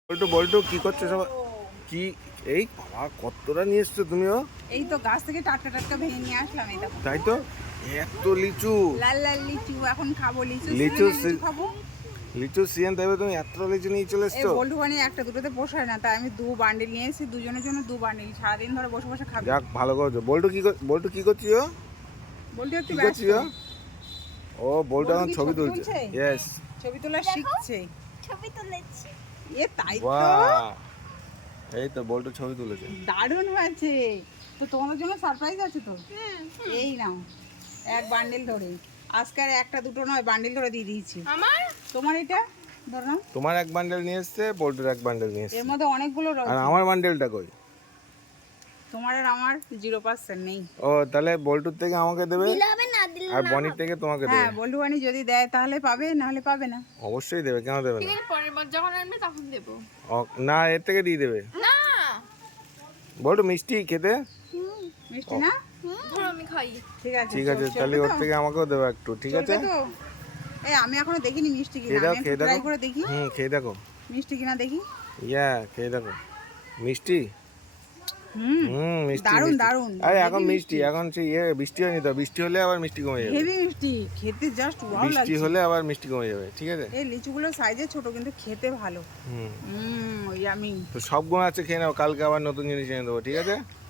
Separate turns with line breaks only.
বল্টু বল্টু কি করছো সবাই? কি এই বাবা কতটা নিয়ে এসছো তুমিও?
এই তো গাছ থেকে টাটকা টাটকা ভেঙে নিয়ে আসলাম। এই দেখো
তাই তো, এত লিচু।
লাল লাল লিচু এখন খাবো।
লিচু
লিচু খাবো।
লিচু সিজন দেবে, তুমি এত লিচু নিয়ে চলে
এই
এসছো।
বল্টু বানি একটা দুটোতে পোষায় না, তাই আমি দু বান্ডিল নিয়ে এসেছি, দুজনের জন্য দু বান্ডিল। সারাদিন ধরে বসে বসে খাবি।
যাক ভালো করেছো। বল্টু কি করছিও?
বল্টু একটু
কি
ব্যস্ত।
করছিও? ও বল্টু এখন
কি
ছবি তুলছে।
তুলছে?
ইয়েস।
ছবি তোলা শিখছে।
ছবি তুলেছি।
তাই তো,
বাহ, এই তো বল্টু ছবি তুলেছে।
দারুণ হয়েছে। তো তোমাদের জন্য সারপ্রাইজ আছে তো। এই নাও এক বান্ডিল ধরে। আজকে আর একটা দুটো নয়, বান্ডিল ধরে দিয়ে দিয়েছি।
আমার
তোমার এটা ধরো না।
তোমার এক বান্ডেল নিয়ে এসছে, বল্টুর এক বান্ডেল নিয়ে এসছে।
এর মধ্যে অনেকগুলো
আর
রয়েছে।
আমার বান্ডেলটা কই?
তোমার আর আমার 0% নেই।
ও তাহলে বল্টুর থেকে আমাকে দেবে,
দিলে হবে না দিলে
আর
না
বনির থেকে তোমাকে
হ্যাঁ,
দেবে।
বল্টু বানি যদি দেয় তাহলে পাবে, না হলে পাবে না।
অবশ্যই দেবে, কেন দেবে
ঠিক
না?
আছে, পরের বার যখন আনবে তখন দেবো।
না, এর থেকে দিয়ে দেবে।
না
বল্টু মিষ্টি খেতে?
মিষ্টি না?
ধরো আমি খাই।
ঠিক আছে
ঠিক আছে,
চলবে
তাহলে ওর
তো?
থেকে আমাকেও দেবে একটু, ঠিক আছে?
চলবে তো? এই আমি এখনো দেখিনি মিষ্টি কিনা,
খেয়ে দাও,
আমি
খেয়ে
একটু ট্রাই
দেখো।
করে দেখি
খেয়ে দেখো।
মিষ্টি কিনা দেখি।
খেয়ে দেখো। মিষ্টি। মিষ্টি
দারুণ
মিষ্টি।
দারুণ।
আরে এখন মিষ্টি, এখন সেই বৃষ্টি হয়নি তো, বৃষ্টি হলে আবার মিষ্টি কমে যাবে।
হেভি মিষ্টি, খেতে জাস্ট ওয়াও
বৃষ্টি
লাগছে।
হলে আবার মিষ্টি কমে যাবে, ঠিক আছে?
এই লিচুগুলো সাইজে ছোট কিন্তু খেতে ভালো।
Hmm
yummy.
তো সব গুণ আছে, খেয়ে নাও, কালকে আবার নতুন জিনিস এনে দেবো, ঠিক আছে?